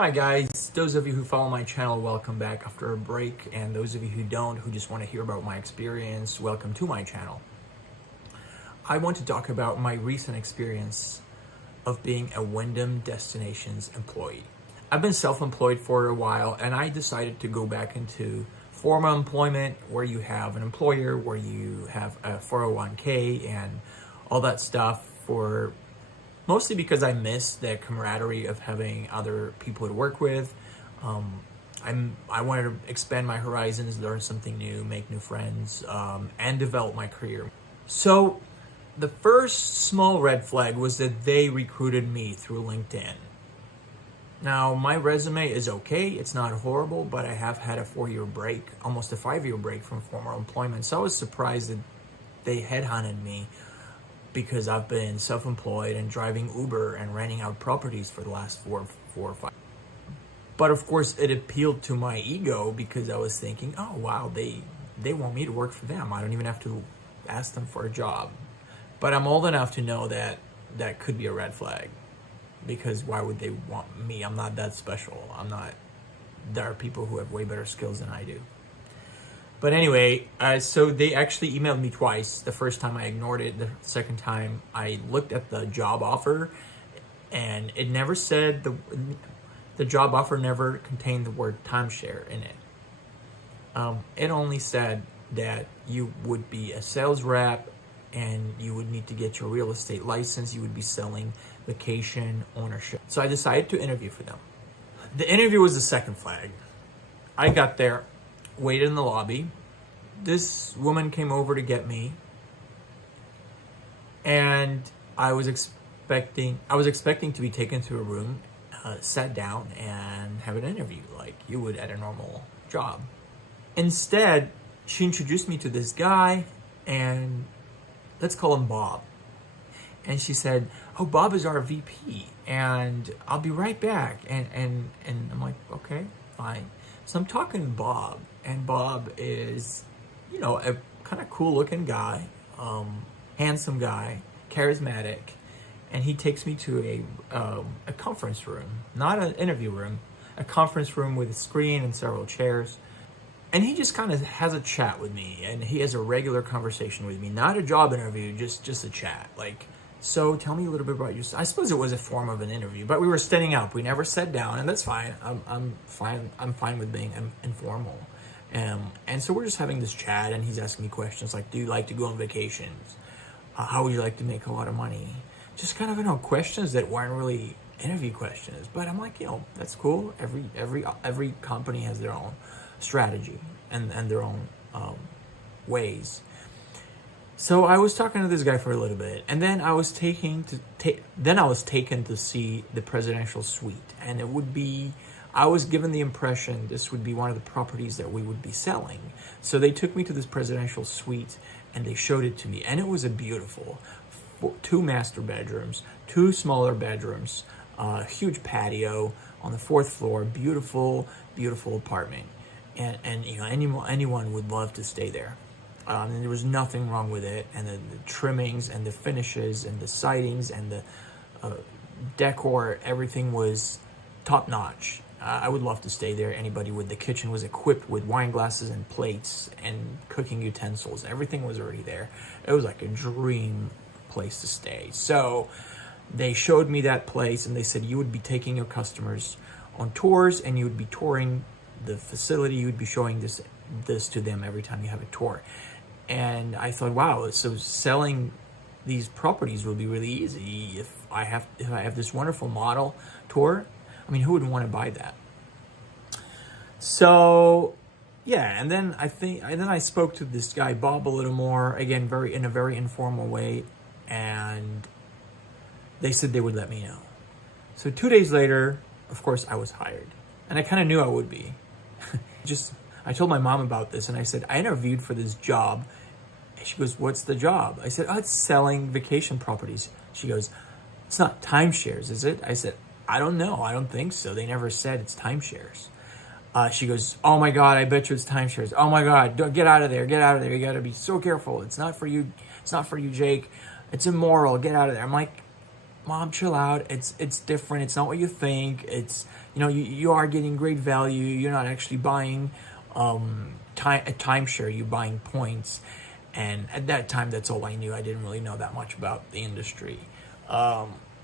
Hi guys, those of you who follow my channel, welcome back after a break, and those of you who don't, who just want to hear about my experience, welcome to my channel. I want to talk about my recent experience of being a Wyndham Destinations employee. I've been self-employed for a while, and I decided to go back into formal employment where you have an employer, where you have a 401k and all that stuff, for mostly because I miss the camaraderie of having other people to work with. I wanted to expand my horizons, learn something new, make new friends, and develop my career. So the first small red flag was that they recruited me through LinkedIn. Now, my resume is okay, it's not horrible, but I have had a 4-year break, almost a 5-year break from formal employment. So I was surprised that they headhunted me because I've been self-employed and driving Uber and renting out properties for the last four or five. But of course, it appealed to my ego because I was thinking, oh wow, they want me to work for them. I don't even have to ask them for a job. But I'm old enough to know that that could be a red flag, because why would they want me? I'm not that special. There are people who have way better skills than I do. But anyway, so they actually emailed me twice. The first time I ignored it. The second time I looked at the job offer, and it never said, the job offer never contained the word timeshare in it. It only said that you would be a sales rep and you would need to get your real estate license. You would be selling vacation ownership. So I decided to interview for them. The interview was the second flag. I got there, waited in the lobby. This woman came over to get me, and I was expecting to be taken to a room, sat down, and have an interview like you would at a normal job. Instead, she introduced me to this guy, and let's call him Bob. And she said, "Oh, Bob is our VP, and I'll be right back." And I'm like, okay, fine. So I'm talking to Bob, and Bob is, a kind of cool looking guy, handsome guy, charismatic, and he takes me to a conference room, not an interview room, a conference room with a screen and several chairs. And he just kind of has a chat with me, and he has a regular conversation with me, not a job interview, just a chat. Like, so tell me a little bit about yourself. I suppose it was a form of an interview, but we were standing up. We never sat down, and that's fine. I'm fine. I'm fine with being informal. And so we're just having this chat, and he's asking me questions like, do you like to go on vacations? How would you like to make a lot of money? Just kind of, questions that weren't really interview questions. But I'm like, that's cool. Every company has their own strategy and their own ways. So I was talking to this guy for a little bit, and then I was taken to see the presidential suite, and I was given the impression this would be one of the properties that we would be selling. So they took me to this presidential suite, and they showed it to me, and it was a beautiful 2 master bedrooms, 2 smaller bedrooms, huge patio on the 4th floor, beautiful apartment, and anyone would love to stay there. And there was nothing wrong with it, and the trimmings and the finishes and the sidings and the decor, everything was top notch. I would love to stay there. The kitchen was equipped with wine glasses and plates and cooking utensils. Everything was already there. It was like a dream place to stay. So they showed me that place, and they said you would be taking your customers on tours, and you would be touring the facility. You would be showing this to them every time you have a tour. And I thought, wow, so selling these properties will be really easy if I have this wonderful model tour. I mean, who wouldn't want to buy that? So yeah, and then I spoke to this guy Bob a little more, again, in a very informal way, and they said they would let me know. So 2 days later, of course, I was hired, and I kind of knew I would be. I told my mom about this, and I said, I interviewed for this job. And she goes, what's the job? I said, oh, it's selling vacation properties. She goes, it's not timeshares, is it? I said, I don't know. I don't think so. They never said it's timeshares. She goes, oh my God, I bet you it's timeshares. Oh my God, get out of there. Get out of there. You got to be so careful. It's not for you. It's not for you, Jake. It's immoral. Get out of there. I'm like, Mom, chill out. It's different. It's not what you think. It's, you are getting great value. You're not actually buying a timeshare. You're buying points. And at that time, that's all I knew. I didn't really know that much about the industry.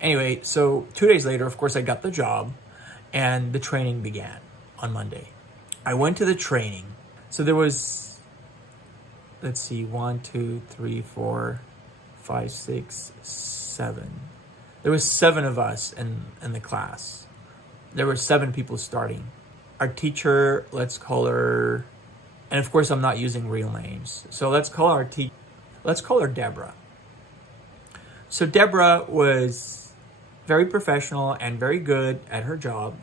Anyway, so 2 days later, of course, I got the job, and the training began on Monday. I went to the training. So there was, let's see, 1, 2, 3, 4, 5, 6, 7. There was 7 of us in the class. There were 7 people starting. Our teacher, let's call her, and of course I'm not using real names. So let's call her Deborah. So Deborah was very professional and very good at her job.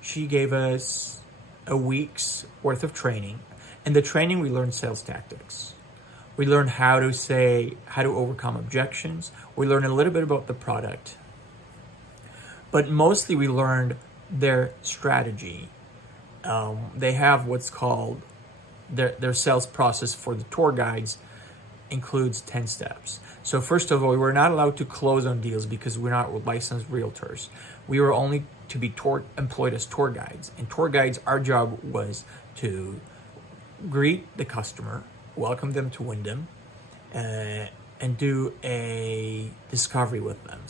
She gave us a week's worth of training. In the training, we learned sales tactics. We learned how to overcome objections. We learned a little bit about the product. But mostly we learned their strategy. They have what's called their sales process for the tour guides includes 10 steps. So first of all, we were not allowed to close on deals because we're not licensed realtors. We were only to be employed as tour guides. And tour guides, our job was to greet the customer, welcome them to Wyndham, and do a discovery with them.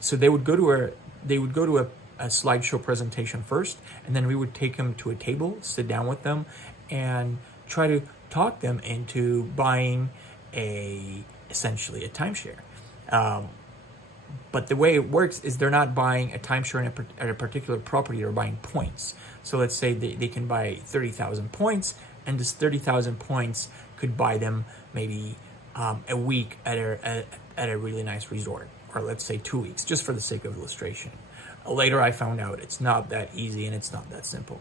So they would go to a slideshow presentation first, and then we would take them to a table, sit down with them, and try to talk them into buying essentially a timeshare. But the way it works is they're not buying a timeshare at a particular property, they're buying points. So let's say they can buy 30,000 points, and this 30,000 points could buy them maybe a week at a really nice resort, or let's say 2 weeks, just for the sake of illustration. Later I found out it's not that easy and it's not that simple.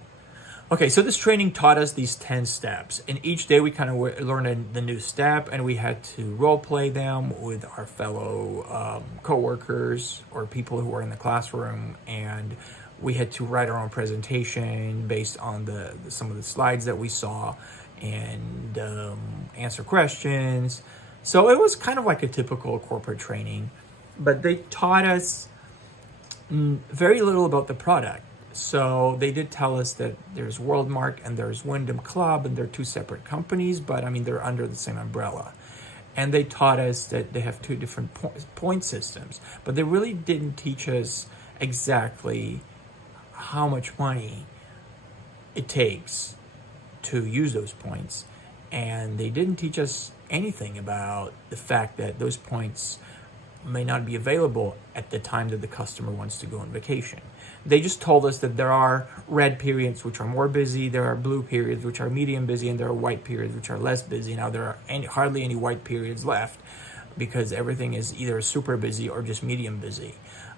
Okay, so this training taught us these 10 steps, and each day we kind of learned the new step, and we had to role play them with our fellow co-workers or people who were in the classroom, and we had to write our own presentation based on some of the slides that we saw, and answer questions. So it was kind of like a typical corporate training, but they taught us very little about the product. So they did tell us that there's Worldmark and there's Wyndham Club, and they're 2 separate companies, but I mean, they're under the same umbrella. And they taught us that they have 2 different point systems, but they really didn't teach us exactly how much money it takes to use those points. And they didn't teach us anything about the fact that those points may not be available at the time that the customer wants to go on vacation. They just told us that there are red periods which are more busy, there are blue periods which are medium busy, and there are white periods which are less busy. Now there are hardly any white periods left because everything is either super busy or just medium busy.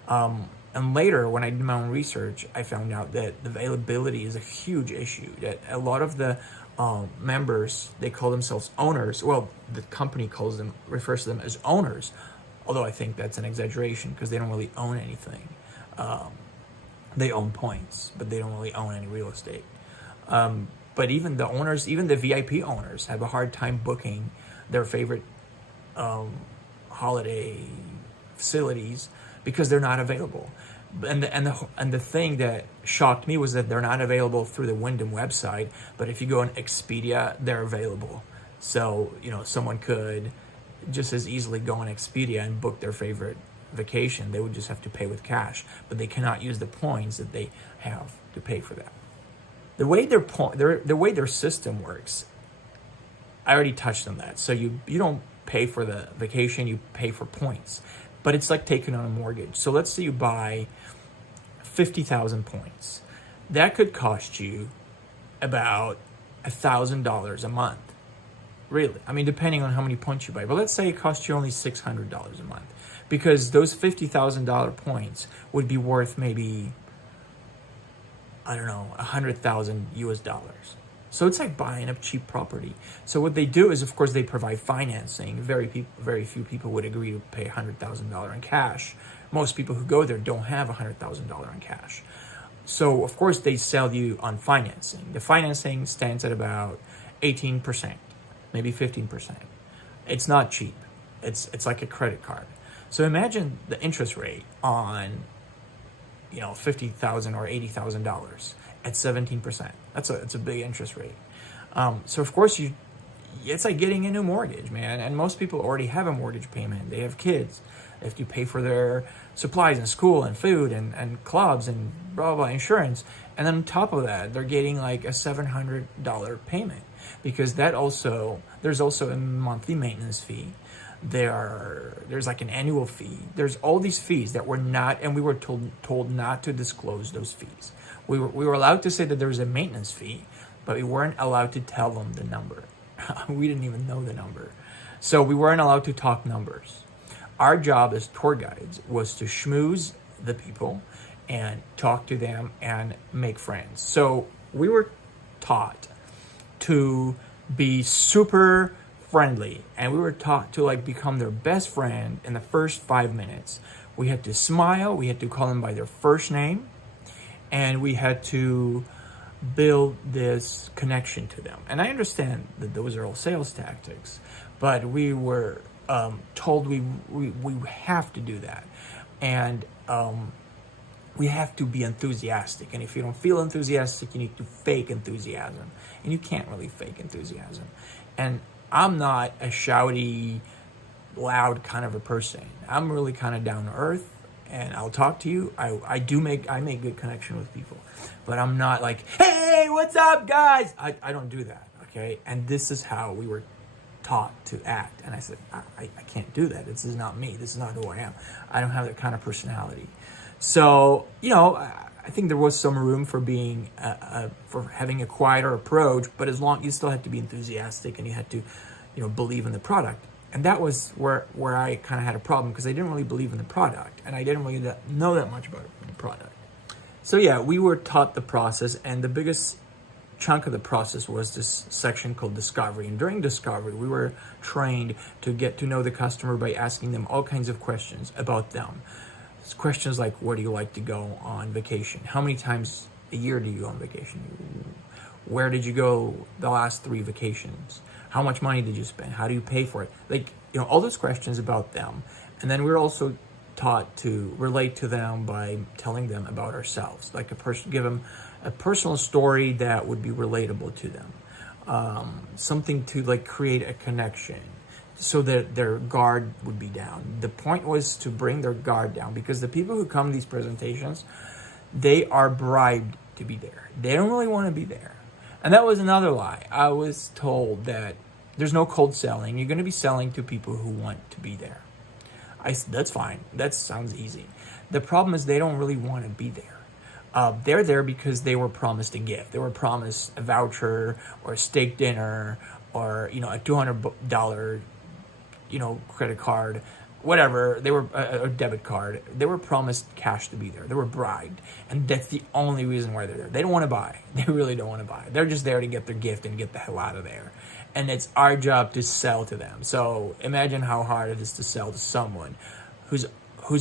And later, when I did my own research, I found out that the availability is a huge issue, that a lot of the members, they call themselves owners. Well, the company refers to them as owners, although I think that's an exaggeration because they don't really own anything. They own points, but they don't really own any real estate. But even the owners, even the VIP owners, have a hard time booking their favorite holiday facilities because they're not available. And the thing that shocked me was that they're not available through the Wyndham website, but if you go on Expedia, they're available. So, someone could just as easily go on Expedia and book their favorite vacation. They would just have to pay with cash, but they cannot use the points that they have to pay for that. The way their system works, I already touched on that. So you don't pay for the vacation, you pay for points, but it's like taking on a mortgage. So let's say you buy 50,000 points. That could cost you about $1,000 a month. Really, I mean, depending on how many points you buy. But let's say it costs you only $600 a month, because those $50,000 points would be worth maybe, I don't know, 100,000 US dollars. So it's like buying a cheap property. So what they do is, of course, they provide financing. Very few people would agree to pay $100,000 in cash. Most people who go there don't have $100,000 in cash. So of course they sell you on financing. The financing stands at about 18%. Maybe 15%. It's not cheap. It's like a credit card. So imagine the interest rate on, $50,000 or $80,000 at 17%. It's a big interest rate. So of course it's like getting a new mortgage, man. And most people already have a mortgage payment. They have kids. They have to pay for their supplies in school and food and clubs and blah, blah, insurance. And then on top of that, they're getting like a $700 payment, because there's also a monthly maintenance fee. There's like an annual fee. There's all these fees that we were told not to disclose those fees. We were allowed to say that there was a maintenance fee, but we weren't allowed to tell them the number. We didn't even know the number. So we weren't allowed to talk numbers. Our job as tour guides was to schmooze the people and talk to them and make friends. So we were taught to be super friendly, and we were taught to like become their best friend in the first 5 minutes. We had to smile, we had to call them by their first name, and we had to build this connection to them. And I understand that those are all sales tactics, but we were told we have to do that. And we have to be enthusiastic. And if you don't feel enthusiastic, you need to fake enthusiasm. And you can't really fake enthusiasm. And I'm not a shouty, loud kind of a person. I'm really kind of down to earth, and I'll talk to you. I make good connection with people, but I'm not like, hey, what's up, guys? I don't do that, okay? And this is how we were taught to act. And I said, I can't do that. This is not me. This is not who I am. I don't have that kind of personality. So, I think there was some room for being, for having a quieter approach, but as long, you still had to be enthusiastic, and you had to, believe in the product. And that was where I kind of had a problem, because I didn't really believe in the product, and I didn't really know that much about the product. So yeah, we were taught the process, and the biggest chunk of the process was this section called discovery. And during discovery, we were trained to get to know the customer by asking them all kinds of questions about them. It's questions like, where do you like to go on vacation? How many times a year do you go on vacation? Where did you go the last 3 vacations? How much money did you spend? How do you pay for it? Like, all those questions about them. And then we're also taught to relate to them by telling them about ourselves, like give them a personal story that would be relatable to them. Something to like create a connection, so that their guard would be down. The point was to bring their guard down, because the people who come to these presentations, they are bribed to be there. They don't really want to be there. And that was another lie. I was told that there's no cold selling. You're going to be selling to people who want to be there. I said, that's fine. That sounds easy. The problem is they don't really want to be there. They're there because they were promised a gift. They were promised a voucher or a steak dinner or, a $200, credit card, whatever. They were a debit card. They were promised cash to be there. They were bribed. And that's the only reason why they're there. They don't want to buy. They really don't want to buy. They're just there to get their gift and get the hell out of there. And it's our job to sell to them. So imagine how hard it is to sell to someone who's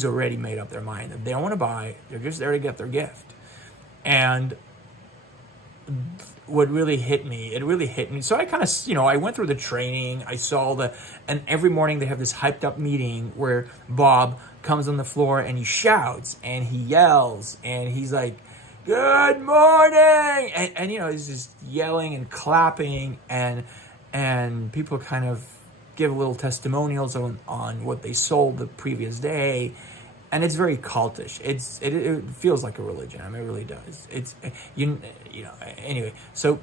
already made up their mind that they don't want to buy. They're just there to get their gift. And what really hit me, So I kind of, I went through the training. I saw and every morning they have this hyped up meeting where Bob comes on the floor and he shouts and he yells and he's like, good morning. And he's just yelling and clapping and people kind of give little testimonials on what they sold the previous day. And it's very cultish. It feels like a religion. I mean, it really does. Anyway. So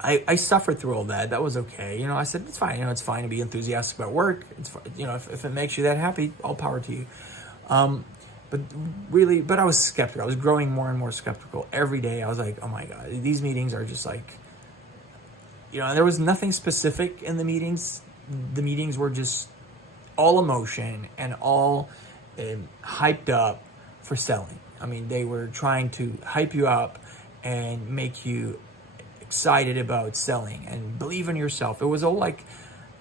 I suffered through all that. That was okay. I said it's fine. It's fine to be enthusiastic about work. It's if it makes you that happy, all power to you. But I was skeptical. I was growing more and more skeptical every day. I was like, oh my God, these meetings are just like, there was nothing specific in the meetings. The meetings were just all emotion and all hyped up for selling. I mean, they were trying to hype you up and make you excited about selling and believe in yourself. It was all like,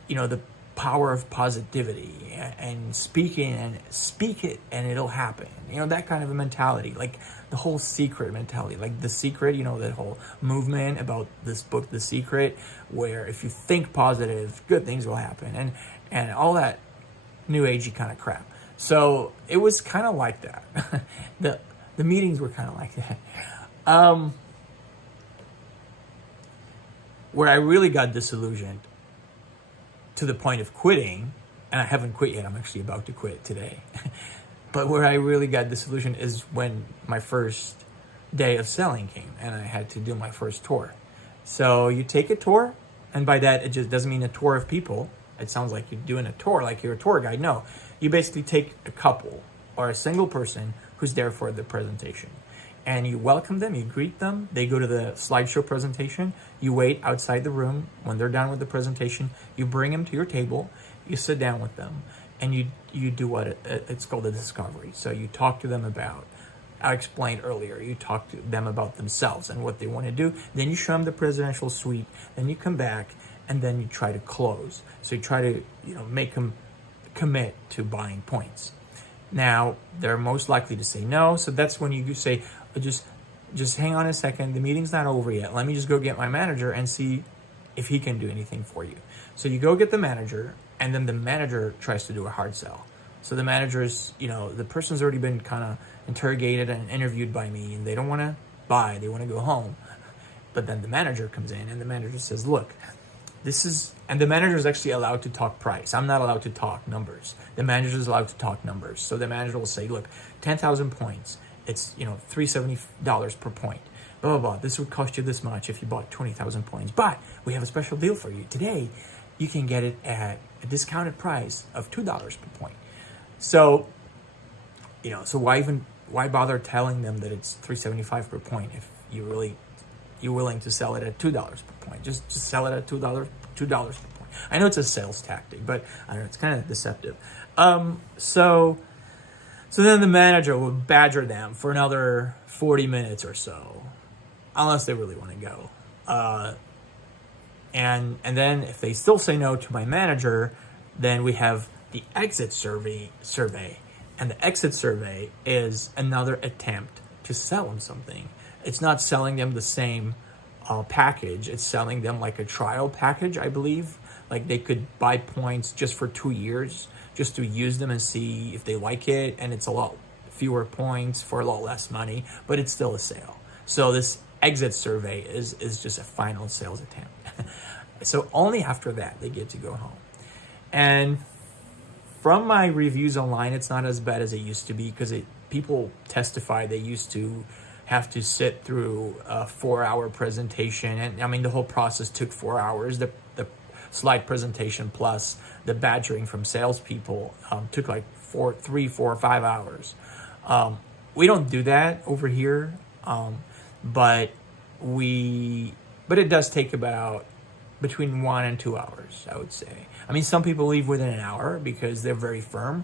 the power of positivity and speak it and it'll happen. That kind of a mentality, like the whole Secret mentality, like The Secret, that whole movement about this book, The Secret, where if you think positive, good things will happen and all that new agey kind of crap. So it was kind of like that. The meetings were kind of like that. Um, where I really got disillusioned to the point of quitting, and I haven't quit yet. I'm actually about to quit today. But where I really got disillusioned is when my first day of selling came and I had to do my first tour. So you take a tour, and by that, it just doesn't mean a tour of people. It sounds like you're doing a tour, like you're a tour guide. No, you basically take a couple or a single person who's there for the presentation. And you welcome them, you greet them, they go to the slideshow presentation, you wait outside the room. When they're done with the presentation, you bring them to your table, you sit down with them, and you do what it's called a discovery. So you talk to them about, I explained earlier, you talk to them about themselves and what they want to do, then you show them the presidential suite, then you come back, and then you try to close. So you try to, make them commit to buying points. Now, they're most likely to say no, so that's when you say, just hang on a second, the meeting's not over yet. Let me just go get my manager and see if he can do anything for you. So you go get the manager, and then the manager tries to do a hard sell. So the manager is, the person's already been kind of interrogated and interviewed by me, and they don't want to buy, they want to go home. But then the manager comes in, and the manager says, look, and the manager is actually allowed to talk price. I'm not allowed to talk numbers. The manager is allowed to talk numbers. So the manager will say, look, 10,000 points. It's, $370 per point. Blah, blah, blah. This would cost you this much if you bought 20,000 points. But we have a special deal for you. Today, you can get it at a discounted price of $2 per point. So, so why bother telling them that it's $375 per point if you're willing to sell it at $2 per point? Just sell it at $2 per point. I know it's a sales tactic, but I don't know, it's kind of deceptive. So then the manager will badger them for another 40 minutes or so, unless they really want to go. And then if they still say no to my manager, then we have the exit survey. And the exit survey is another attempt to sell them something. It's not selling them the same package. It's selling them like a trial package, I believe. Like they could buy points just for 2 years, just to use them and see if they like it. And it's a lot fewer points for a lot less money, but it's still a sale. So this exit survey is just a final sales attempt. So only after that they get to go home. And from my reviews online, it's not as bad as it used to be, because people testify they used to have to sit through a 4-hour presentation. And I mean, the whole process took 4 hours. The slide presentation plus the badgering from salespeople took like 3, 4, 5 hours. We don't do that over here, but it does take about between 1 and 2 hours, I would say. I mean, some people leave within an hour because they're very firm,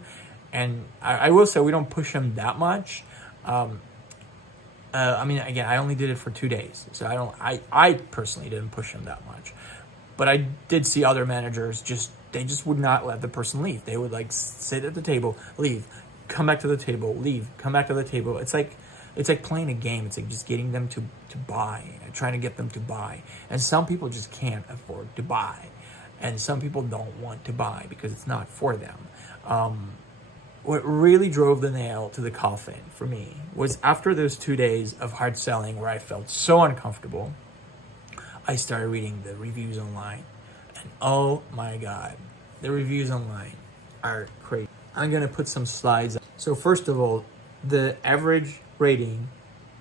and I will say we don't push them that much. I mean, again, I only did it for 2 days, so I personally didn't push them that much. But I did see other managers they just would not let the person leave. They would like sit at the table, leave, come back to the table, leave, come back to the table. It's like playing a game. It's like just getting them to buy, trying to get them to buy. And some people just can't afford to buy. And some people don't want to buy because it's not for them. What really drove the nail to the coffin for me was after those 2 days of hard selling where I felt so uncomfortable, I started reading the reviews online. And oh my God, the reviews online are crazy. I'm going to put some slides. So first of all, the average rating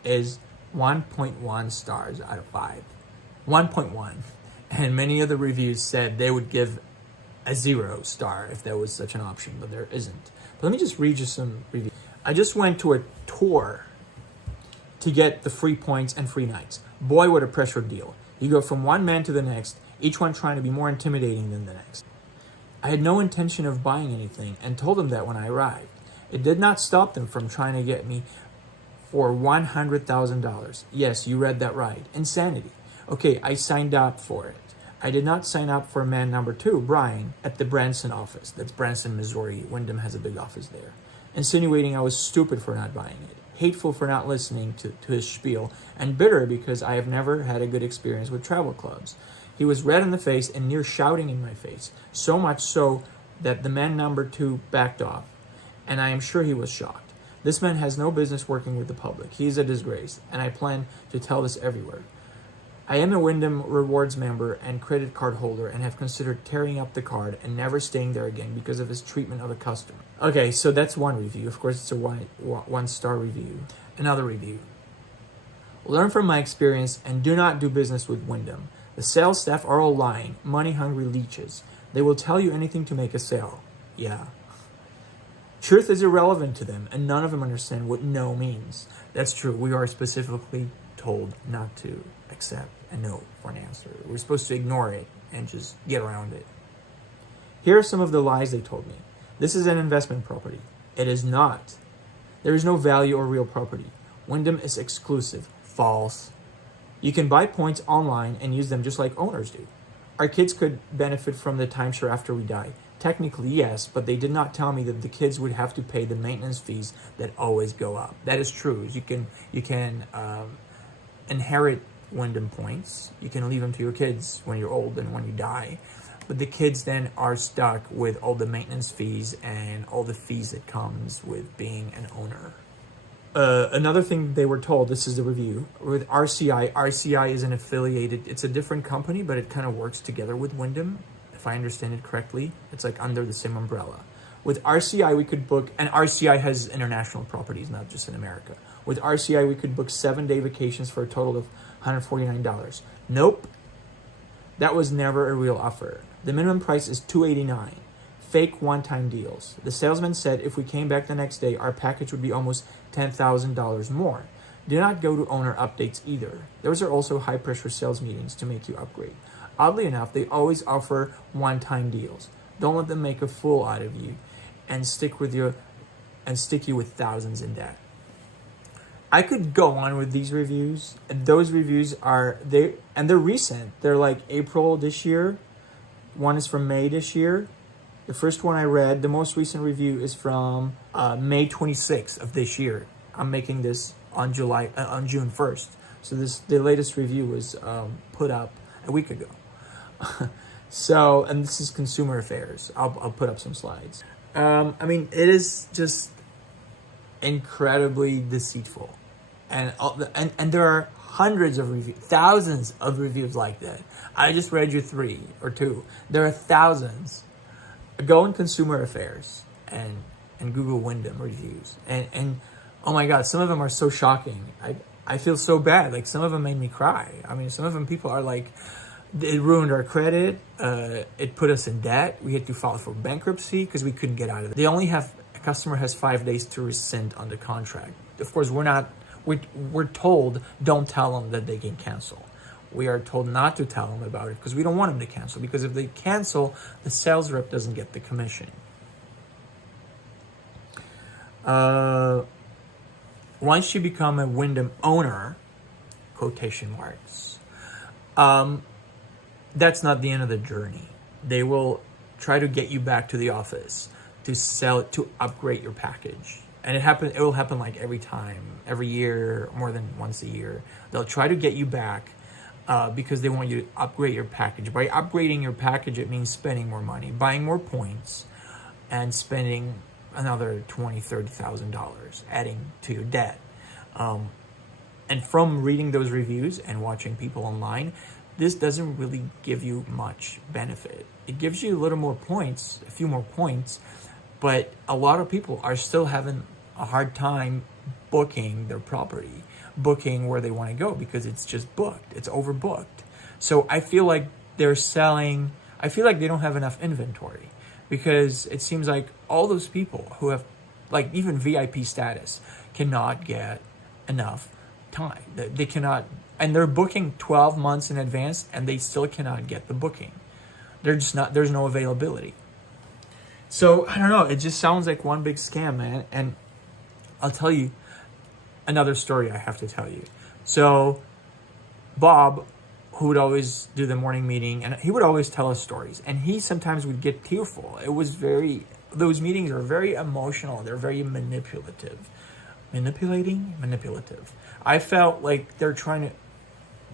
is 1.1 stars out of 5. 1.1. And many of the reviews said they would give a 0 star if there was such an option, but there isn't. But let me just read you some reviews. I just went to a tour to get the free points and free nights. Boy, what a pressure deal. You go from one man to the next, each one trying to be more intimidating than the next. I had no intention of buying anything and told them that when I arrived. It did not stop them from trying to get me for $100,000. Yes, you read that right. Insanity. Okay, I signed up for it. I did not sign up for man number 2, Brian, at the Branson office. That's Branson, Missouri. Wyndham has a big office there. Insinuating I was stupid for not buying it, hateful for not listening to his spiel, and bitter because I have never had a good experience with travel clubs. He was red in the face and near shouting in my face, so much so that the man number 2 backed off. and I am sure he was shocked. This man has no business working with the public. He is a disgrace, and I plan to tell this everywhere. I am a Wyndham Rewards member and credit card holder and have considered tearing up the card and never staying there again because of his treatment of a customer. Okay, so that's one review. Of course, it's a one-star review. Another review. Learn from my experience and do not do business with Wyndham. The sales staff are all lying, money-hungry leeches. They will tell you anything to make a sale. Yeah. Truth is irrelevant to them, and none of them understand what no means. That's true. We are specifically told not to accept a no for an answer. We're supposed to ignore it and just get around it. Here are some of the lies they told me. This is an investment property. It is not. There is no value or real property. Wyndham is exclusive. False. You can buy points online and use them just like owners do. Our kids could benefit from the timeshare after we die. Technically, yes, but they did not tell me that the kids would have to pay the maintenance fees that always go up. That is true. You can inherit Wyndham points. You can leave them to your kids when you're old and when you die. But the kids then are stuck with all the maintenance fees and all the fees that comes with being an owner. Another thing they were told, this is the review, with RCI is an affiliated, it's a different company, but it kind of works together with Wyndham, if I understand it correctly. It's like under the same umbrella. With RCI, we could book, and RCI has international properties, not just in America. With RCI, we could book 7-day vacations for a total of $149. Nope. That was never a real offer. The minimum price is $289. Fake one-time deals. The salesman said if we came back the next day, our package would be almost $10,000 more. Do not go to owner updates either. Those are also high-pressure sales meetings to make you upgrade. Oddly enough, they always offer one-time deals. Don't let them make a fool out of you and stick you with thousands in debt. I could go on with these reviews, and those reviews they're recent. They're like April this year. One is from May this year. The first one I read, the most recent review is from May 26th of this year. I'm making this on June 1st. So the latest review was put up a week ago. So, and this is Consumer Affairs. I'll put up some slides. I mean, it is just incredibly deceitful. And there are hundreds of reviews, thousands of reviews like that. I just read you 3 or 2. There are thousands. Go in Consumer Affairs and Google Wyndham reviews. And oh my God, some of them are so shocking. I feel so bad. Like, some of them made me cry. I mean, some of them people are like, it ruined our credit. It put us in debt. We had to file for bankruptcy because we couldn't get out of it. A customer has 5 days to rescind on the contract. Of course, we're told don't tell them that they can cancel. We are told not to tell them about it because we don't want them to cancel. Because if they cancel, the sales rep doesn't get the commission. Once you become a Wyndham owner, quotation marks, that's not the end of the journey. They will try to get you back to the office to upgrade your package. And it will happen like every year, more than once a year. They'll try to get you back because they want you to upgrade your package. By upgrading your package, it means spending more money, buying more points, and spending another $20,000, $30,000, adding to your debt. And from reading those reviews and watching people online, this doesn't really give you much benefit. It gives you a little more points, a few more points, but a lot of people are still having a hard time booking their property, booking where they want to go because it's just booked. It's overbooked. So I feel like they don't have enough inventory because it seems like all those people who have like even VIP status cannot get enough time. They cannot, and they're booking 12 months in advance and they still cannot get the booking. There's no availability. So I don't know, it just sounds like one big scam, man. And I'll tell you another story I have to tell you. So Bob, who would always do the morning meeting, and he would always tell us stories, and he sometimes would get tearful. Those meetings are very emotional. They're very manipulative. Manipulative. I felt like they're trying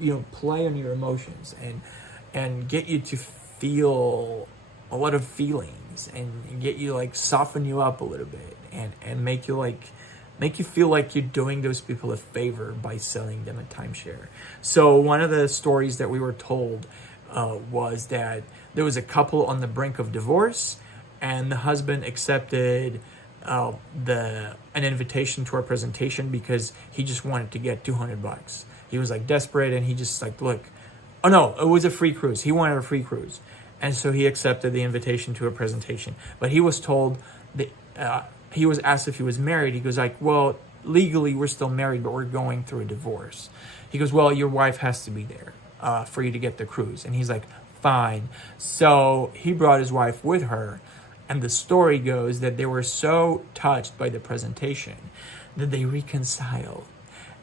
to, play on your emotions and get you to feel a lot of feelings and get you, like, soften you up a little bit and make you feel like you're doing those people a favor by selling them a timeshare. So one of the stories that we were told was that there was a couple on the brink of divorce, and the husband accepted an invitation to our presentation because he just wanted to get $200. He was like desperate, and he just like, look, oh no, it was a free cruise. He wanted a free cruise, and so he accepted the invitation to a presentation. But he was told that he was asked if he was married. He goes like, well, legally we're still married, but we're going through a divorce. He goes, well, your wife has to be there for you to get the cruise. And he's like, fine. So he brought his wife with her. And the story goes that they were so touched by the presentation that they reconciled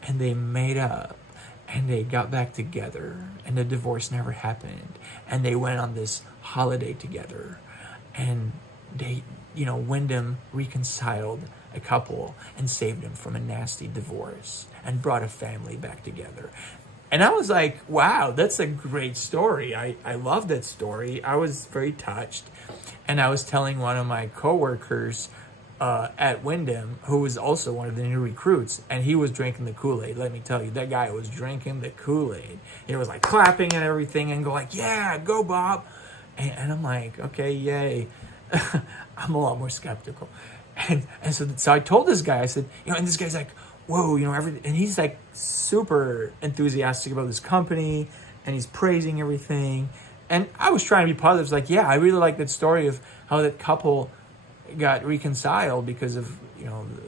and they made up and they got back together, and the divorce never happened. And they went on this holiday together, and they, Wyndham reconciled a couple and saved them from a nasty divorce and brought a family back together. And I was like, wow, that's a great story. I love that story. I was very touched. And I was telling one of my coworkers at Wyndham, who was also one of the new recruits, and he was drinking the Kool-Aid. Let me tell you, that guy was drinking the Kool-Aid. He was like clapping and everything and go like, yeah, go Bob. And I'm like, okay, yay. I'm a lot more skeptical. And so I told this guy, I said, and this guy's like, whoa, and he's like super enthusiastic about this company, and he's praising everything. And I was trying to be positive. It's like, yeah, I really like that story of how that couple got reconciled because of,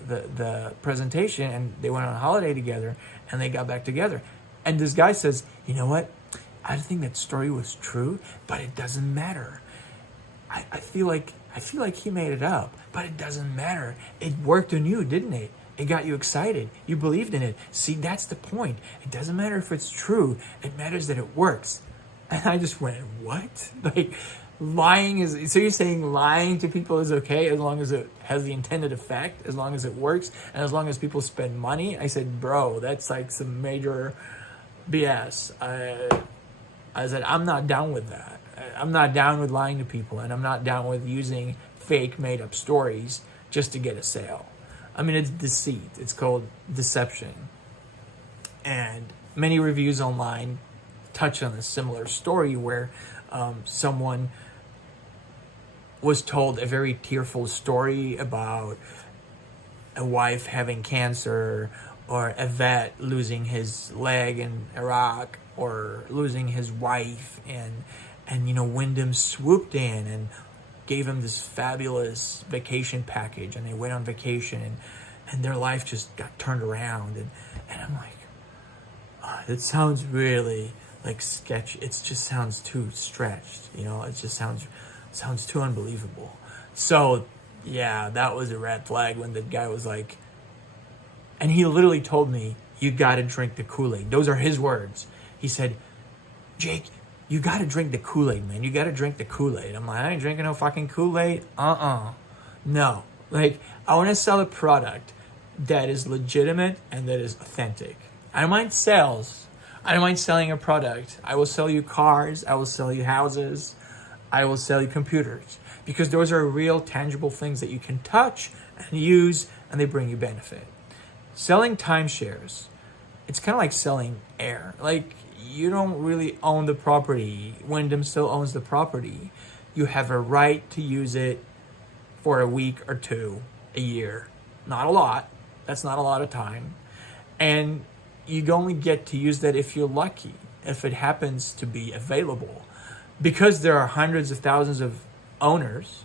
the presentation, and they went on a holiday together and they got back together. And this guy says, you know what? I think that story was true, but it doesn't matter. I feel like he made it up, but it doesn't matter. It worked on you, didn't it? It got you excited. You believed in it. See, that's the point. It doesn't matter if it's true. It matters that it works. And I just went, what? Like, lying is... So you're saying lying to people is okay as long as it has the intended effect, as long as it works, and as long as people spend money? I said, bro, that's like some major BS. I said, I'm not down with that. I'm not down with lying to people, and I'm not down with using fake, made-up stories just to get a sale. I mean, it's deceit. It's called deception. And many reviews online touch on a similar story where someone was told a very tearful story about a wife having cancer, or a vet losing his leg in Iraq, or losing his wife, and Wyndham swooped in and gave him this fabulous vacation package, and they went on vacation, and their life just got turned around, and I'm like, it sounds really like sketchy. It just sounds too stretched, it just sounds too unbelievable. So yeah, that was a red flag when the guy was like, and he literally told me, you gotta drink the Kool-Aid. Those are his words. He said, Jake, you gotta drink the Kool-Aid, man. You gotta drink the Kool-Aid. I'm like, I ain't drinking no fucking Kool-Aid. No. Like, I want to sell a product that is legitimate and that is authentic. I don't mind sales. I don't mind selling a product. I will sell you cars. I will sell you houses. I will sell you computers. Because those are real, tangible things that you can touch and use, and they bring you benefit. Selling timeshares, it's kind of like selling air. Like, you don't really own the property. Wyndham still owns the property. You have a right to use it for a week or two, a year. Not a lot. That's not a lot of time. And you only get to use that if you're lucky, if it happens to be available. Because there are hundreds of thousands of owners,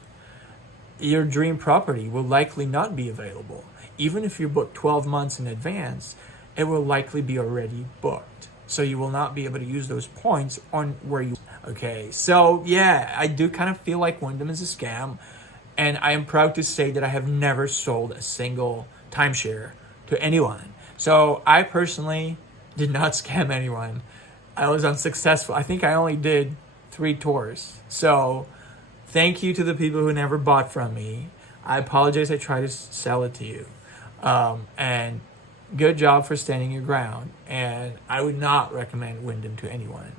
your dream property will likely not be available. Even if you book 12 months in advance, it will likely be already booked. So you will not be able to use those points on where you... Okay, so yeah, I do kind of feel like Wyndham is a scam. And I am proud to say that I have never sold a single timeshare to anyone. So I personally did not scam anyone. I was unsuccessful. I think I only did 3 tours. So thank you to the people who never bought from me. I apologize. I tried to sell it to you. And good job for standing your ground. And I would not recommend Wyndham to anyone.